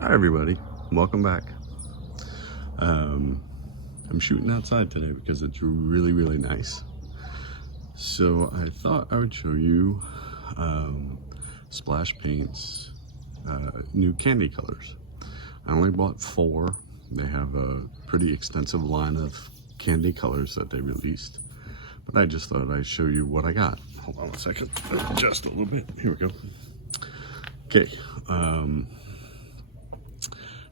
Hi everybody, welcome back. I'm shooting outside today because it's really nice. So I thought I would show you Splash Paint's new candy colors. I only bought 4. They have a pretty extensive line of candy colors that they released, but I just thought I'd show you what I got. Hold on a second, just a little bit. Here we go. Okay.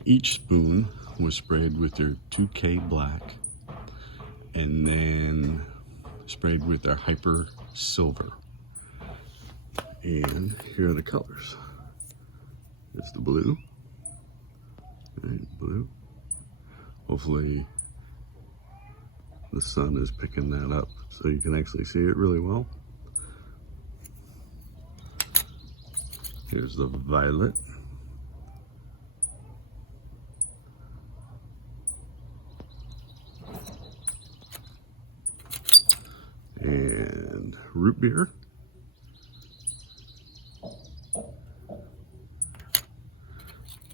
Each spoon was sprayed with their 2K black and then sprayed with their Hyper Silver. And here are the colors. It's the blue. Right, blue. Hopefully the sun is picking that up so you can actually see it really well. Here's the violet. And root beer.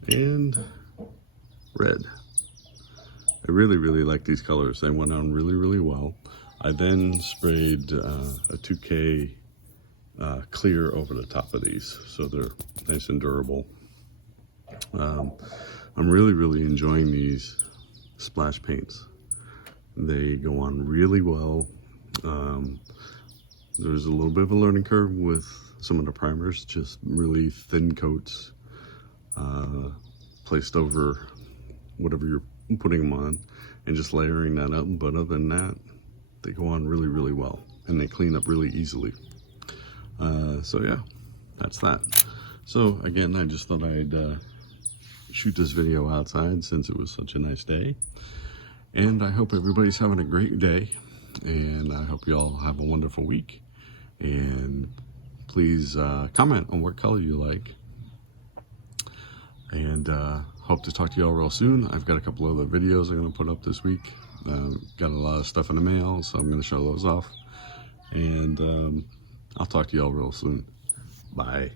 And red. I really like these colors. They went on really well. I then sprayed a 2K clear over the top of these so they're nice and durable. I'm really enjoying these splash paints. They go on really well. There's a little bit of a learning curve with some of the primers, just really thin coats placed over whatever you're putting them on and just layering that up. But other than that, they go on really well and they clean up really easily. So yeah, that's that. So again, I just thought I'd shoot this video outside since it was such a nice day. And I hope everybody's having a great day. And I hope you all have a wonderful week. And please comment on what color you like. And hope to talk to you all real soon. I've got a couple other videos I'm going to put up this week. Got a lot of stuff in the mail, so I'm going to show those off. And I'll talk to you all real soon. Bye.